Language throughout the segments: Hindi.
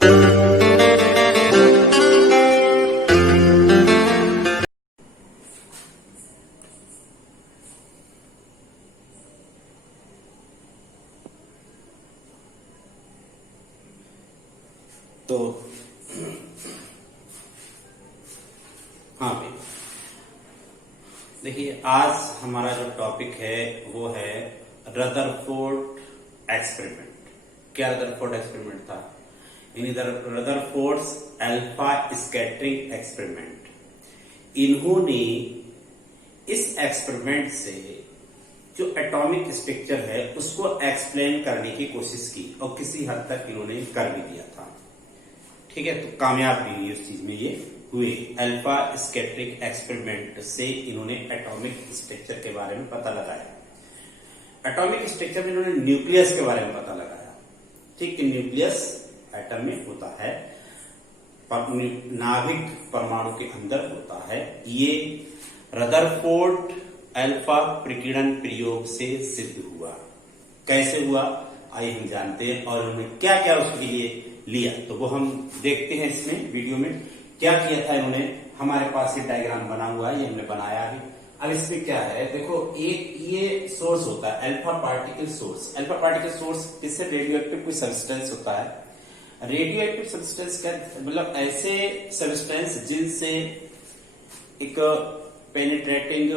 तो हाँ भाई, देखिए आज हमारा जो टॉपिक है वो है रदरफोर्ड एक्सपेरिमेंट। क्या रदरफोर्ड एक्सपेरिमेंट था? Rutherford's alpha scattering experiment. इन्होंने इस एक्सपेरिमेंट से जो एटॉमिक स्ट्रक्चर है उसको एक्सप्लेन करने की कोशिश की और किसी हद तक इन्होंने कर भी दिया था। ठीक है, तो कामयाब भी हुई उस चीज में ये हुए। अल्फा स्कैटरिंग एक्सपेरिमेंट से इन्होंने एटॉमिक स्ट्रक्चर के बारे में पता लगाया। एटॉमिक स्ट्रक्चर में इन्होंने न्यूक्लियस के बारे में पता लगाया। ठीक, न्यूक्लियस एटम में होता है, नाभिक परमाणु के अंदर होता है। ये रदरफोर्ड अल्फा प्रकीर्णन प्रयोग से सिद्ध हुआ। कैसे हुआ आइए हम जानते हैं, और उन्होंने क्या क्या उसके लिए लिया तो वो हम देखते हैं इसमें वीडियो में। क्या किया था इन्होंने? हमारे पास ये डायग्राम बना हुआ है, ये हमने बनाया है। अब इसमें क्या है, देखो एक ये सोर्स होता है alpha particle source. Alpha particle source किससे? रेडियो एक्टिव कोई सब्सटेंस होता है। रेडियो एक्टिव सब्सटेंस का मतलब ऐसे सब्सटेंस जिनसे एक पेनिट्रेटिंग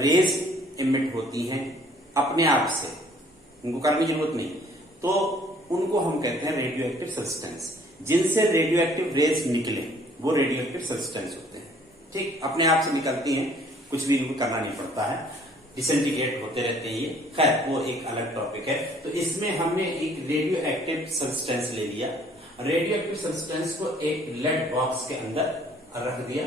रेज इमिट होती हैं अपने आप से, उनको करने की जरूरत नहीं, तो उनको हम कहते हैं रेडियो एक्टिव सब्सटेंस। जिनसे रेडियो एक्टिव रेज निकले वो रेडियो एक्टिव सब्सटेंस होते हैं। ठीक, अपने आप से निकलती हैं, कुछ भी इनको करना नहीं पड़ता है, डिसइंटीग्रेट होते रहते हैं ये। खैर वो एक अलग टॉपिक है। तो इसमें हमने एक रेडियो एक्टिव सब्सटेंस ले लिया। रेडियो एक्टिव सब्सटेंस को एक लेड बॉक्स के अंदर रख दिया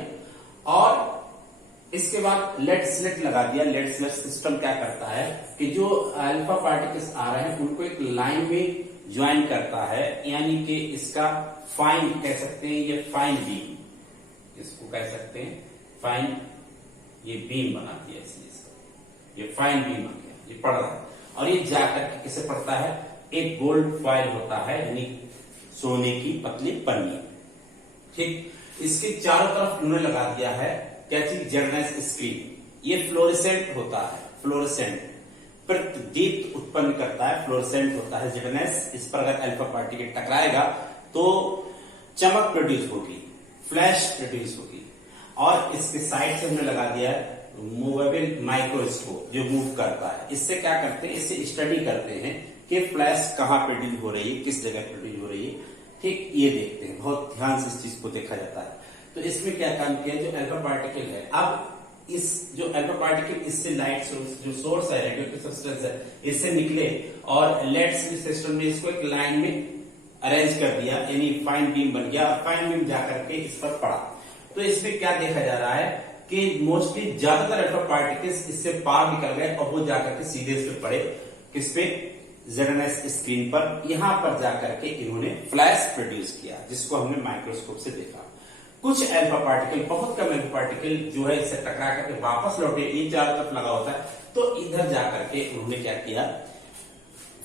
और इसके बाद लेड स्लिट लगा दिया। लेड स्लिट सिस्टम क्या करता है कि जो अल्फा पार्टिकल्स आ रहे हैं उनको एक लाइन में ज्वाइन करता है, यानी कि इसका फाइन कह सकते हैं, ये फाइन बीम, इसको कह सकते हैं फाइन, ये बीम बनाती है इसलिए ये फाइन बीम आ गया, ये पड़ रहा है। और ये जाकर के किसे पड़ता है? एक गोल्ड फॉइल होता है, यानी सोने की पतली पन्नी। ठीक, इसके चारों तरफ उन्होंने लगा दिया है क्या चीज? जेडनेस स्क्रीन। ये फ्लोरेसेंट होता है, फ्लोरेसेंट प्रदीप्त उत्पन्न करता है, फ्लोरेसेंट होता है जेडनेस। इस पर अगर अल्फा पार्टिकल टकराएगा तो चमक प्रोड्यूस होगी, फ्लैश प्रोड्यूस होगी। और इसके साइड से हमने लगा दिया है मूवेबल माइक्रोस्कोप जो मूव करता है। इससे क्या करते हैं? इससे स्टडी करते हैं कि फ्लैश कहाँ प्रोड्यूस हो रही है, किस जगह प्रोड्यूस हो रही है। ठीक, ये देखते हैं, बहुत ध्यान से इस चीज को देखा जाता है। तो इसमें क्या काम किया? जो अल्फा पार्टिकल है, अब इस जो अल्फा पार्टिकल इससे लाइट सोर्स जो सोर्स है रेडियो एक्टिव सब्सटेंस है, इससे निकले और लेड सिस्टम ने इसको एक लाइन में अरेंज कर दिया, यानी फाइन बीम बन गया। फाइन बीम जाकर के इस पर पड़ा। तो इसमें क्या देखा जा रहा है कि मोस्टली ज्यादातर अल्फा पार्टिकल्स इससे पार निकल गए और वो जाकर के सीधे इस पे पड़े, किस पे? जेडनेस स्क्रीन पर। यहां पर जाकर के इन्होंने फ्लैश प्रोड्यूस किया, जिसको हमने माइक्रोस्कोप से देखा। कुछ अल्फा पार्टिकल, बहुत कम अल्फा पार्टिकल जो है इससे टकरा करके वापस लौटे, ये चारों तरफ लगा होता है, तो इधर जाकर के उन्होंने क्या किया?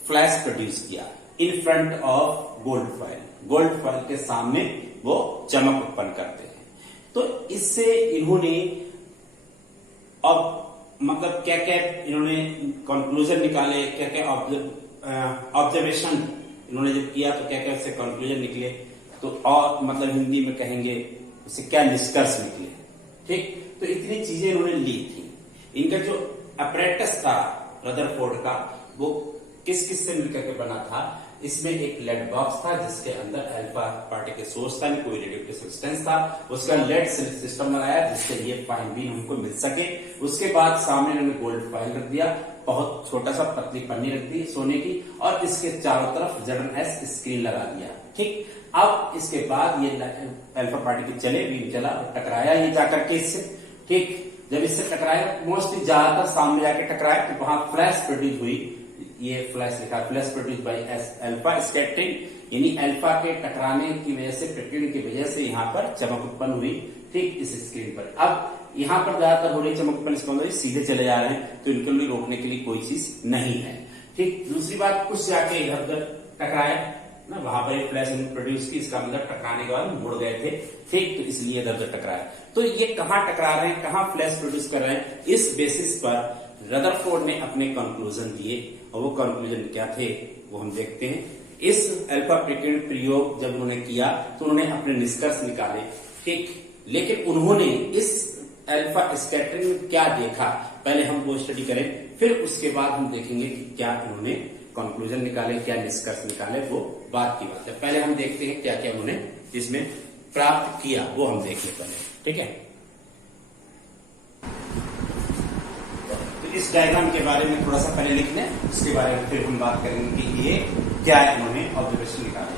फ्लैश प्रोड्यूस किया in front of gold foil. Gold foil के सामने वो चमक उत्पन्न करते हैं। तो इससे इन्होंने अब मतलब क्या क्या इन्होंने कंक्लूजन निकाले, क्या क्या ऑब्जर्वेशन इन्होंने जब किया तो क्या क्या इससे कंक्लूजन निकले, तो और मतलब हिंदी में कहेंगे उससे क्या निष्कर्ष निकले। ठीक, तो इतनी चीजें इन्होंने ली थी। इनका जो अपरेटस था रदरफोर्ड का, वो किस किस से मिलकर के बना था? इसमें एक लेड बॉक्स था जिसके अंदर अल्फा पार्टिकल सोर्स था, कोई रेडियोएक्टिव सब्सटेंस था। उसका लेड सिस्टम लगाया जिससे ये फाइन बीम हमको मिल सके। उसके बाद सामने इन्होंने गोल्ड फॉइल रख दिया, बहुत छोटा सा पतली पन्नी रख दी सोने की, और इसके चारों तरफ जेडनेस स्क्रीन लगा दिया। ठीक, अब इसके बाद ये अल्फा पार्टिकल चले, बीम चला और टकराया ये जाकर के इससे। ठीक, जब इससे टकराया, मोस्टली ज्यादातर सामने जाके टकराया तो वहां फ्लैश प्रोड्यूस हुई। ये फ्लैश लिखा, flash produce by alpha scattering, यानी अल्फा के टकराने की वजह से, प्रकीर्णन की वजह से यहाँ पर चमक उत्पन्न हुई। ठीक, इस स्क्रीन पर अब यहाँ पर ज्यादातर हो रही चमक उत्पन्न, इसका मतलब सीधे चले जा रहे हैं, तो इनके लिए रोकने के लिए कोई चीज नहीं है। ठीक, दूसरी बात, कुछ जाके इधर उधर टकराए, ना, वहां पर एक फ्लैश प्रोड्यूस की, इसका मतलब टकराने के बाद मुड़ गए थे, ठीक, तो इसलिए इधर उधर टकराया। तो ये कहाँ टकरा रहे हैं, कहाँ फ्लैश प्रोड्यूस कर रहे हैं, इस बेसिस पर रदरफोर्ड ने अपने कंक्लूजन दिए, और वो कंक्लूजन क्या थे वो हम देखते हैं। इस अल्फा प्रिकिन प्रयोग जब उन्होंने किया तो उन्होंने अपने निष्कर्ष निकाले, ठीक, लेकिन उन्होंने इस अल्फा स्कैटरिंग में क्या देखा, पहले हम वो स्टडी करें, फिर उसके बाद हम देखेंगे कि क्या उन्होंने कंक्लूजन निकाले, क्या निष्कर्ष निकाले, वो बात की बात है। पहले हम देखते हैं क्या क्या उन्होंने इसमें प्राप्त किया, वो हम देख लेते हैं, ठीक है। तो इस डायग्राम के बारे में थोड़ा सा पहले लिख लें, उसके बारे में फिर हम बात करेंगे कि ये क्या है, उन्होंने ऑब्जर्वेशन निकाले।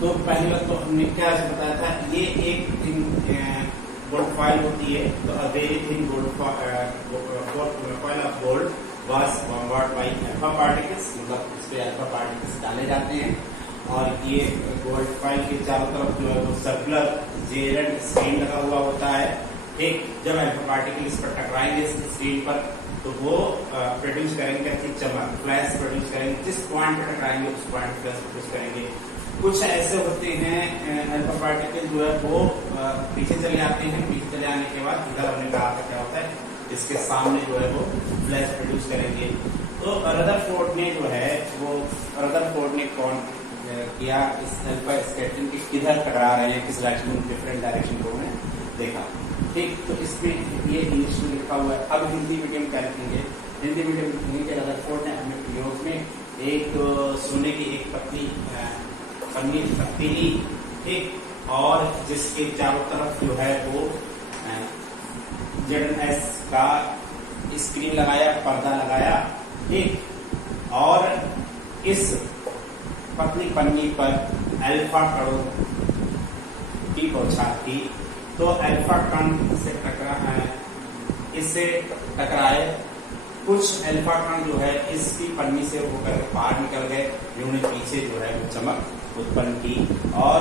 तो पहली बात तो हमने क्या बताया था, ये एक गोल्ड फॉइल होती है, तो a very thin gold foil of gold was bombard by alpha particles, मतलब इस पे अल्फा पार्टिकल्स डाले जाते हैं, और ये गोल्ड फॉइल के चारों तरफ जो है वो सर्कुलर जेरेड स्क्रीन लगा हुआ होता है, ठीक। जब अल्फा पार्टिकल इस पर टकराएंगे स्क्रीन पर तो वो प्रोड्यूस करेंगे अच्छी चमक, फ्लैश प्रोड्यूस करेंगे, जिस पॉइंट पर टकराएंगे उस पॉइंट पर फ्लैश प्रोड्यूस करेंगे। कुछ ऐसे होते हैं अल्फा पार्टिकल जो है वो पीछे चले आते हैं, पीछे चले आने के बाद इधर हमने कहा था क्या होता है, इसके सामने जो है वो फ्लैश प्रोड्यूस करेंगे। तो रदरफोर्ड ने जो है वो रदरफोर्ड ने कौन किया, इस अल्फा स्कैटरिंग के किधर टकरा रहे हैं, किस डायरेक्शन में, डिफरेंट डायरेक्शन को उन्होंने देखा, ठीक। तो इसमें ये इंग्लिश में लिखा हुआ है। अब हिंदी मीडियम क्या लिखेंगे, हिंदी मीडियम लिखेंगे कि रदरफोर्ड ने अपने प्रयोग में एक सोने की एक पत्ती ली, ठीक, और जिसके चारों तरफ जो है वो ZNS का स्क्रीन लगाया, पर्दा लगाया, ठीक, और इस पतली पन्नी पर अल्फा कणों की बौछार की, तो अल्फा कण इससे टकराए, कुछ अल्फा कण जो है इसकी पन्नी से होकर बाहर निकल गए, जिन्होंने पीछे जो है वो चमक उत्पन्न की, और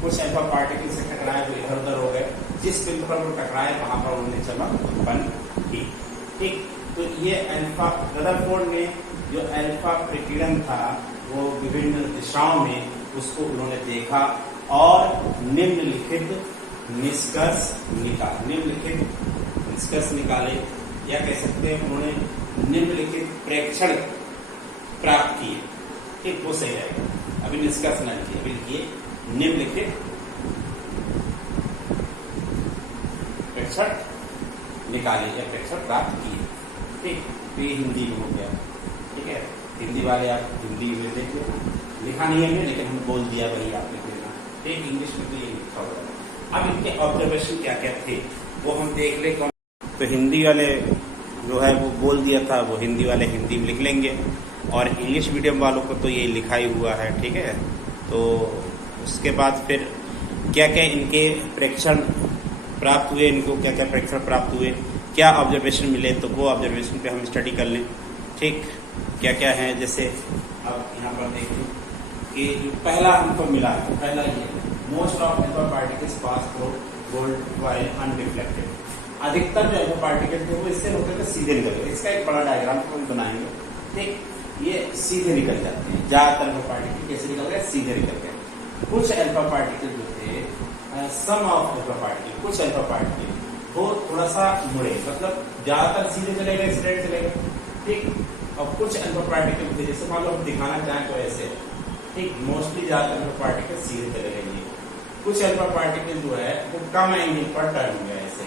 कुछ अल्फा पार्टिकल से टकराए जो इधर उधर हो गए, जिस बिंदु पर वो टकराए वहां पर उन्होंने चमक उत्पन्न की, ठीक। तो ये अल्फा, रदरफोर्ड ने जो अल्फा प्रकीर्णन था वो विभिन्न दिशाओं में उसको उन्होंने देखा और निम्नलिखित निष्कर्ष निकाले, या कह सकते हैं उन्होंने निम्नलिखित प्रेक्षण प्राप्त किए, ठीक, वो सही रहेगा। अभी निष्कर्ष न लिखिए, अभी लिखिए निम्नलिखित प्रेक्षण निकाले या प्रेक्षण प्राप्त किए, ठीक। तो ये हिंदी में हो गया, ठीक है। हिंदी वाले आप हिंदी में देख लो, लिखा नहीं है हमने, लेकिन हम बोल दिया वही आप लिख लेना, ठीक। इंग्लिश में तो ये लिखा हुआ है। अब इनके ऑब्जर्वेशन क्या क्या थे वो हम देख ले। तो हिंदी वाले जो है वो बोल दिया था, वो हिंदी वाले हिंदी में लिख लेंगे, और इंग्लिश मीडियम वालों को तो ये लिखा ही हुआ है, ठीक है। तो उसके बाद फिर क्या क्या इनके प्रेक्षण प्राप्त हुए, इनको क्या क्या प्रेक्षण प्राप्त हुए, क्या ऑब्जर्वेशन मिले, तो वो ऑब्जर्वेशन पे हम स्टडी कर लें, ठीक। क्या क्या है, जैसे अब यहाँ पर देखें कि जो पहला हमको मिला, तो पहला ये most of alpha particles pass through gold foil unreflected, अधिकतर जो अल्फा पार्टिकल थे वो इससे होकर सीधे निकल गए। इसका एक बड़ा डायग्राम हम बनाएंगे, ठीक। ये सीधे निकल जाते हैं, ज्यादातर अल्फा पार्टिकल कैसे निकल गए, सीधे निकल गए। कुछ अल्फा पार्टिकल जो थे, सम ऑफ अल्फा पार्टिकल, कुछ अल्फा पार्टिकल वो थोड़ा सा मुड़े, मतलब ज्यादातर सीधे चले गए, स्ट्रेट चले गए, ठीक। और कुछ अल्फा पार्टिकल थे, जैसे मान लो हम दिखाना चाहें तो ऐसे, ठीक, मोस्टली ज्यादातर अल्फा पार्टिकल सीधे चले गए। कुछ अल्फा पार्टिकल जो है वो कम एंगल पर टर्न हुए, ऐसे,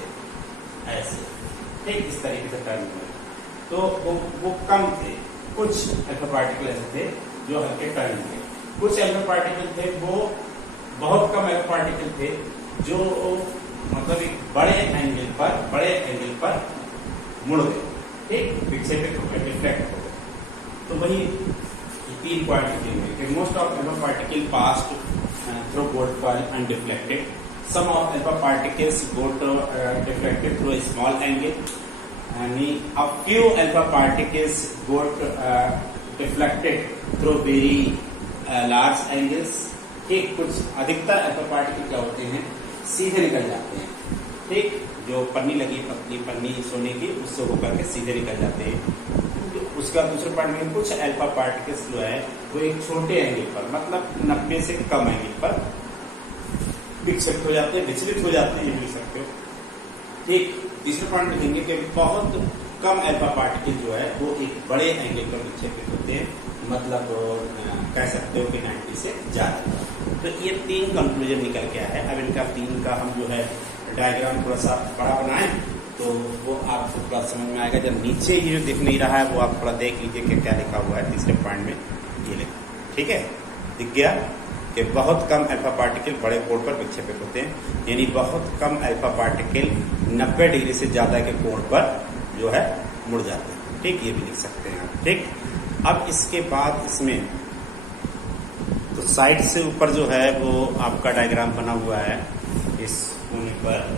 ठीक, इस तरीके से टर्न हुए, तो वो कम थे। कुछ अल्फा पार्टिकल ऐसे थे जो हल्के टर्न हुए, कुछ अल्फा पार्टिकल थे वो बहुत कम अल्फा पार्टिकल थे जो मतलब एक बड़े एंगल पर मुड़ गए, ठीक, विक्षेपित हो गए, डिफ्लेक्ट हो गए। तो वही 3 पॉइंट लिखेंगे कि most of alpha particle passed through gold foil and deflected. Some of alpha particles got deflected through a small angle, and a few alpha particles got deflected through very large angles. ठीक, कुछ अधिकतर अल्फा पार्टिकल क्या होते हैं, सीधे निकल जाते हैं, ठीक, जो पन्नी लगी पतली पन्नी सोने की उससे होकर के सीधे निकल जाते हैं। उसका दूसरे पार्ट में कुछ अल्फा पार्टिकल्स जो है वो एक छोटे एंगल पर मतलब 90 से कम एंगल पर विक्षेपित हो जाते हैं, विचलित हो जाते हैं, ये लिख सकते हो। ठीक, तीसरे पॉइंट लिखेंगे कि बहुत कम अल्फा पार्टिकल जो है वो एक बड़े एंगल पर विक्षेपित होते हैं, मतलब कह सकते हो कि 90 से ज्यादा। तो ये 3 कंक्लूजन निकल के आया है। अब इनका 3 का हम जो है डायग्राम थोड़ा सा बड़ा बनाएं तो वो आपको थोड़ा समझ में आएगा। जब नीचे ये जो दिख नहीं रहा है वो आप थोड़ा देख लीजिए कि क्या लिखा हुआ है तीसरे पॉइंट में, ये लिखा, ठीक है, दिख गया कि बहुत कम अल्फा पार्टिकल बड़े कोण पर विक्षेपित होते हैं, यानी बहुत कम अल्फा पार्टिकल 90 डिग्री से ज्यादा के कोण पर जो है मुड़ जाते हैं। ठीक, ये भी लिख सकते हैं आप। ठीक, अब इसके बाद इसमें तो साइड से ऊपर जो है वो आपका डायग्राम बना हुआ है इस कोने पर,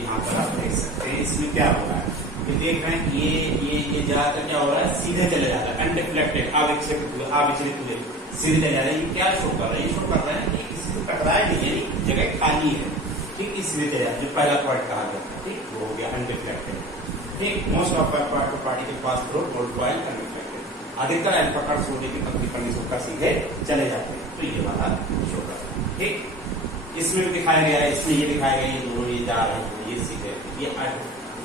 यहाँ पर आप देख सकते हैं। इसमें क्या हो रहा है कि देख रहे हैं ये ज्यादातर क्या हो रहा है, सीधे चले जा रहा है, अनडिफ्लेक्टेड, अविचलित हुए सीधे चले जा रहे हैं। ये क्या शो कर रहा है, ये शो कर रहा है कि किसी को टकराया नहीं है, जगह खाली है। ठीक, इसलिए चले जाते, जो पहला पॉइंट कहा गया था, ठीक, वो हो गया अनडिफ्लेक्टेड। ठीक, most of particle pass through gold coil undeflected, अधिकतर अल्फा पार्ट सोने की पतली पन्नी से होकर सीधे चले जाते हैं। तो ये वाला शो कर रहा है। ठीक, इसमें भी दिखाया गया है, इसमें ये दिखाया गया, ये दोनों ये जा रहे हैं, ये सीधे, ये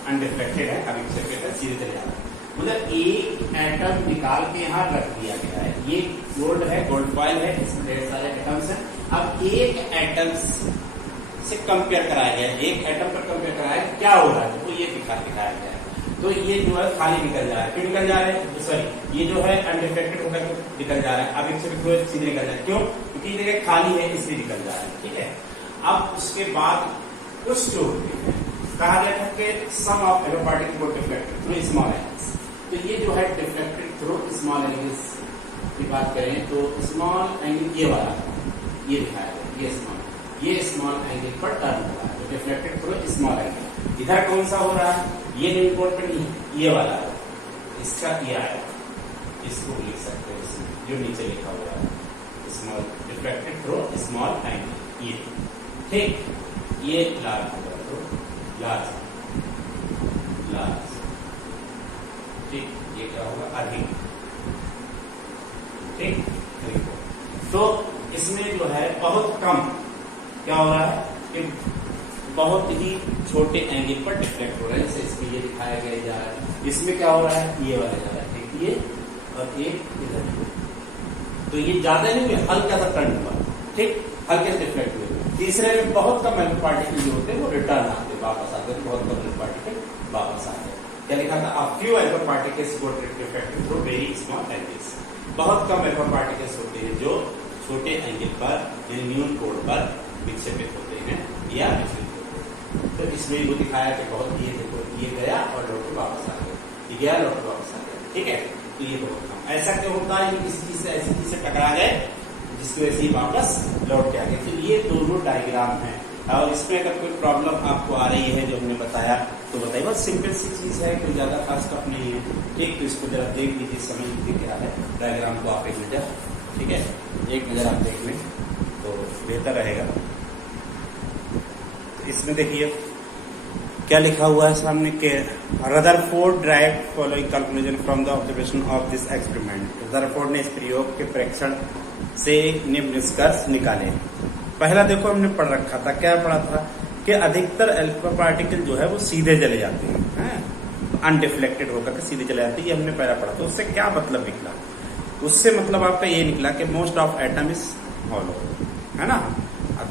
अनडिफ्लेक्टेड है, अविक्षेपित है, सीधे चले जा रहा है। मतलब एक एटम निकाल के यहाँ रख दिया गया है, ये गोल्ड है, गोल्ड कॉइल है, इसमें ढेर सारे एटम्स हैं। अब एक एटम से कंपेयर कराया गया है, एक एटम पर कंपेयर कराया है, क्या हो रहा है, तो ये दिखाया गया है। तो ये जो है खाली निकल जा रहा है, क्यों निकल जा रहा है, सॉरी ये जो है अनडिफ्लेक्टेड होकर निकल जा रहा है, अविक्षेपित हुए सीधे निकल जा रहा है। क्यों, क्योंकि जगह खाली है इसलिए निकल जा रहा है। ठीक है, अब उसके बाद कुछ जो कहा गया था कि सम ऑफ अल्फा पार्टिकल को डिफ्लेक्टेड थ्रू स्मॉल एंगल्स। तो ये जो है डिफ्लेक्टेड थ्रू स्मॉल एंगल्स की बात करें तो स्मॉल एंगल ये वाला ये दिखाया गया, ये स्मॉल एंगल पर टर्न हो रहा है, डिफ्लेक्टेड थ्रू स्मॉल एंगल। इधर कौन सा हो रहा है, ये मेन कोण पे नहीं, ये वाला है, इसका ये आया, इसको लिख सकते हैं इसमें जो नीचे लिखा हुआ है, small deflected through small angle, ये ठीक, ये लार्ज होगा तो लार्ज, ठीक, ये क्या होगा अधिक। ठीक, तो इसमें जो है बहुत कम क्या हो रहा है कि बहुत ही छोटे एंगल पर डिफ्लेक्ट हो रहा है, जैसे इसमें ये दिखाया गया जा रहा है। इसमें क्या हो रहा है, ये वाला जा रहा है, एक ये और एक इधर, तो ये ज्यादा नहीं हुआ, हल्का सा टर्न हुआ, ठीक, हल्के से डिफ्लेक्ट हुए। तीसरे में बहुत कम अल्फा पार्टिकल जो होते हैं वो रिटर्न आते, वापस आते, बहुत कम अल्फा पार्टिकल वापस आते। क्या लिखा था, a few alpha particles got deflected through very small angles. बहुत कम अल्फा पार्टिकल्स होते हैं जो छोटे एंगल पर यानी न्यून कोण पर विक्षेपित होते हैं या विचलित होते हैं। तो इसमें वो दिखाया कि बहुत ये देखो, ये गया और लौट के वापस आ गया, ये गया लौट के वापस आ गया। ठीक है, तो ये बहुत कम। ऐसा क्यों होता है, किसी चीज से ऐसी चीज से टकरा गए जिसकी वजह से वापस लौट के आ गए। तो ये दोनों डायग्राम है, और इसमें अगर कोई प्रॉब्लम आपको आ रही है जो हमने बताया तो बताइए। बहुत सिंपल सी चीज है, कोई ज्यादा खास स्टफ नहीं है। ठीक, तो इसको जरा देख लीजिए, समझ लीजिए क्या है डायग्राम को आप एक नजर, ठीक है, एक नजर आप देख लें तो बेहतर रहेगा। तो इसमें देखिए क्या लिखा हुआ है सामने के, Rutherford drive following conclusion from the observation of this experiment. Rutherford ने इस प्रयोग के परीक्षण से निम्न निष्कर्ष निकाले। पहला देखो हमने पढ़ रखा था, क्या पढ़ा था कि अधिकतर अल्फा पार्टिकल जो है वो सीधे चले जाते हैं, अनडिफ्लेक्टेड होकर के सीधे चले जाते हैं, ये हमने पहला पढ़ा। तो उससे क्या मतलब निकला, उससे मतलब आपका ये निकला कि most of atom is hollow, है ना।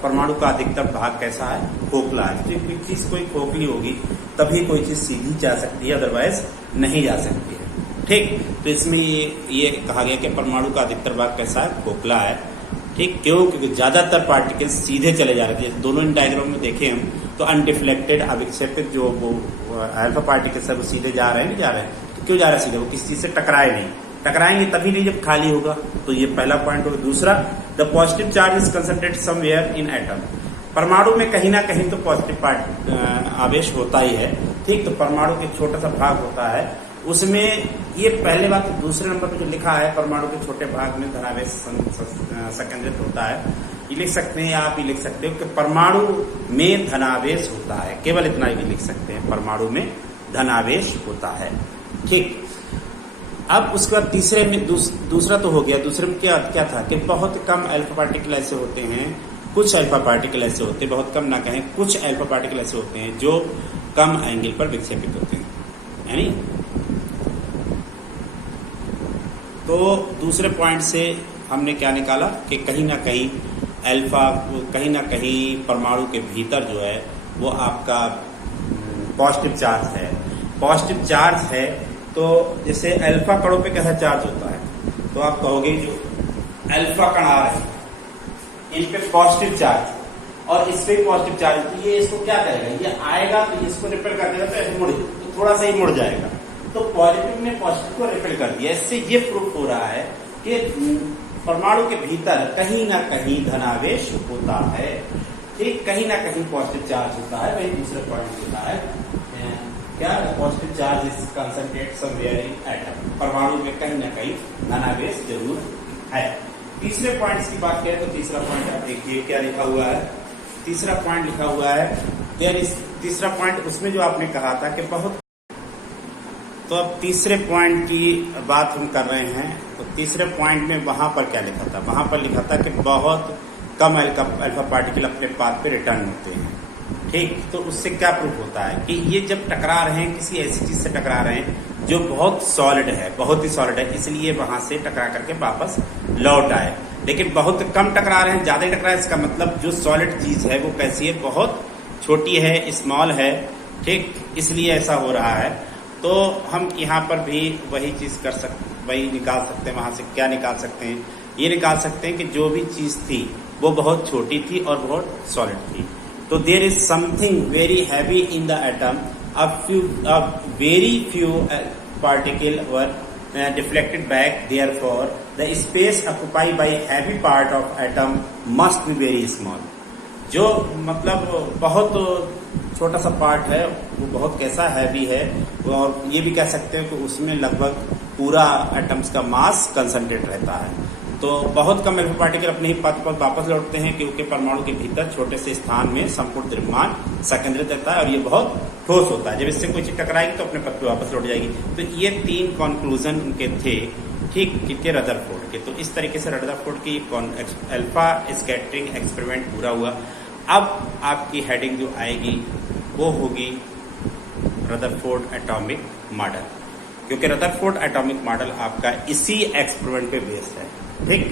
परमाणु का अधिकतर भाग कैसा है, खोखला है। तो कोई चीज कोई खोखली होगी तभी कोई चीज सीधी जा सकती है, अदरवाइज नहीं जा सकती है। ठीक, तो इसमें ये कहा गया कि परमाणु का अधिकतर भाग कैसा है, खोखला है। ठीक, क्यों, क्योंकि ज्यादातर पार्टिकल्स सीधे चले जा रहे थे। दोनों इन डायग्राम में देखे हम तो अनडिफ्लेक्टेड अविक्षेपित जो वो अल्फा पार्टिकल्स है वो सीधे जा रहे हैं, नहीं जा रहे हैं। तो क्यों जा रहे हैं सीधे, वो किसी चीज से टकराए नहीं, टकराएंगे तभी नहीं जब खाली होगा। तो ये पहला पॉइंट होगा। दूसरा, the positive charge is concentrated somewhere in atom. परमाणु में कहीं ना कहीं तो पॉजिटिव आवेश होता ही है। ठीक, तो परमाणु एक छोटा सा भाग होता है उसमें, ये पहले बात। दूसरे नंबर पर जो लिखा है परमाणु के छोटे भाग में धनावेश संकेंद्रित होता है, ये लिख सकते हैं, आप ये लिख सकते हो कि परमाणु में धनावेश होता है, केवल इतना ही लिख सकते हैं, परमाणु में धनावेश होता है। ठीक, अब उसके बाद तीसरे में दूसरा तो हो गया, दूसरे में क्या क्या था कि बहुत कम अल्फा पार्टिकल ऐसे होते हैं, कुछ अल्फा पार्टिकल ऐसे होते हैं, बहुत कम ना कहें, कुछ अल्फा पार्टिकल ऐसे होते हैं जो कम एंगल पर विक्षेपित होते हैं, यानी। तो दूसरे पॉइंट से हमने क्या निकाला कि कहीं ना कहीं अल्फा, कहीं ना कहीं परमाणु के भीतर जो है वो आपका पॉजिटिव चार्ज है। पॉजिटिव चार्ज है तो जैसे अल्फा कणों पे कैसा चार्ज होता है, तो आप कहोगे जो अल्फा कण आ रहे हैं इन पे पॉजिटिव चार्ज और इस पे पॉजिटिव चार्ज, तो ये इसको क्या करेगा, ये आएगा तो इसको रिपेल कर देगा, तो ऐसे मुड़, तो थोड़ा सा ही मुड़ जाएगा, तो पॉजिटिव ने पॉजिटिव को रिपेल कर दिया। इससे ये प्रूफ हो रहा है कि परमाणु के भीतर कहीं ना कहीं धनावेश होता है, ठीक, कहीं ना कहीं पॉजिटिव चार्ज होता है। वही दूसरा पॉइंट होता है क्या, positive charge is concentrate somewhere in atom, परमाणु में कहीं ना कहीं धनावेश जरूर है। तीसरे पॉइंट्स की बात करें तो तीसरा पॉइंट आप देखिए क्या लिखा हुआ है, तीसरा पॉइंट लिखा हुआ है देयर इज, तीसरा पॉइंट उसमें जो आपने कहा था कि बहुत, तो अब तीसरे पॉइंट की बात हम कर रहे हैं, तो तीसरे पॉइंट में वहां पर क्या लिखा था, वहां पर लिखा था कि बहुत कम अल्फा पार्टिकल अपने पाथ पे रिटर्न होते हैं, ठीक। तो उससे क्या प्रूफ होता है कि ये जब टकरा रहे हैं, किसी ऐसी चीज से टकरा रहे हैं जो बहुत सॉलिड है, बहुत ही सॉलिड है, इसलिए वहां से टकरा करके वापस लौट आए। लेकिन बहुत कम टकरा रहे हैं, ज्यादा टकरा है, इसका मतलब जो सॉलिड चीज है वो कैसी है, बहुत छोटी है, स्मॉल है, ठीक, इसलिए ऐसा हो रहा है। तो हम यहाँ पर भी वही चीज कर सकते, वही निकाल सकते हैं, वहां से क्या निकाल सकते हैं, ये निकाल सकते हैं कि जो भी चीज थी वो बहुत छोटी थी और बहुत सॉलिड थी। तो there is something very heavy in the atom, a very few particle were deflected back, therefore the space occupied by heavy part of atom must be very small। जो मतलब बहुत छोटा सा पार्ट है वो बहुत कैसा हैवी है, और ये भी कह सकते हैं कि उसमें लगभग पूरा एटम्स का मास कंसंट्रेट रहता है। तो बहुत कम अल्फा पार्टिकल अपने ही पथ पर वापस लौटते हैं क्योंकि परमाणु के भीतर छोटे से स्थान में संपूर्ण द्रव्यमान संकेंद्रित रहता है और ये बहुत ठोस होता है। जब इससे कोई चीज टकराएगी तो अपने पथ पे वापस लौट जाएगी। तो ये तीन कंक्लूजन उनके थे, ठीक, किसके, रदरफोर्ड के। तो इस तरीके से रदरफोर्ड की अल्फा स्कैटरिंग एक्सपेरिमेंट पूरा हुआ। अब आपकी हेडिंग जो आएगी वो होगी रदरफोर्ड एटॉमिक मॉडल, क्योंकि रदरफोर्ड एटॉमिक मॉडल आपका इसी एक्सपेरिमेंट पे बेस्ड है, ठीक।